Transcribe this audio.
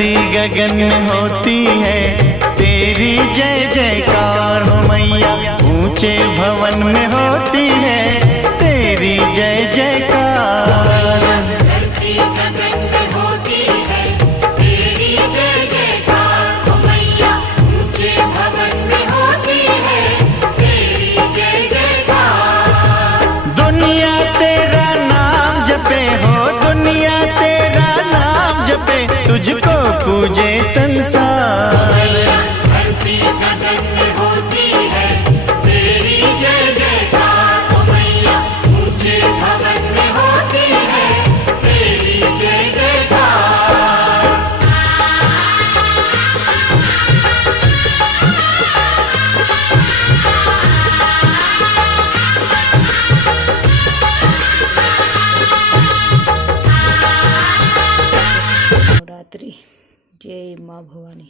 धरती गगन में होती है तेरी जय जयकार हो मैया। ऊंचे भवन में होती है तेरी जय जयकार। धरती गगन में होती है तेरी जय जयकार हो मैया। ऊंचे भवन में होती है तेरी जय जयकार। दुनिया तेरा नाम जपे हो, दुनिया तेरा नाम जपे, तुझको पूजे संसार। धरती गगन में होती है तेरी जय जयकार हो मैया। ऊंचे भवन में होती है तेरी जय जयकार। नवरात्रि। जय माँ भवानी।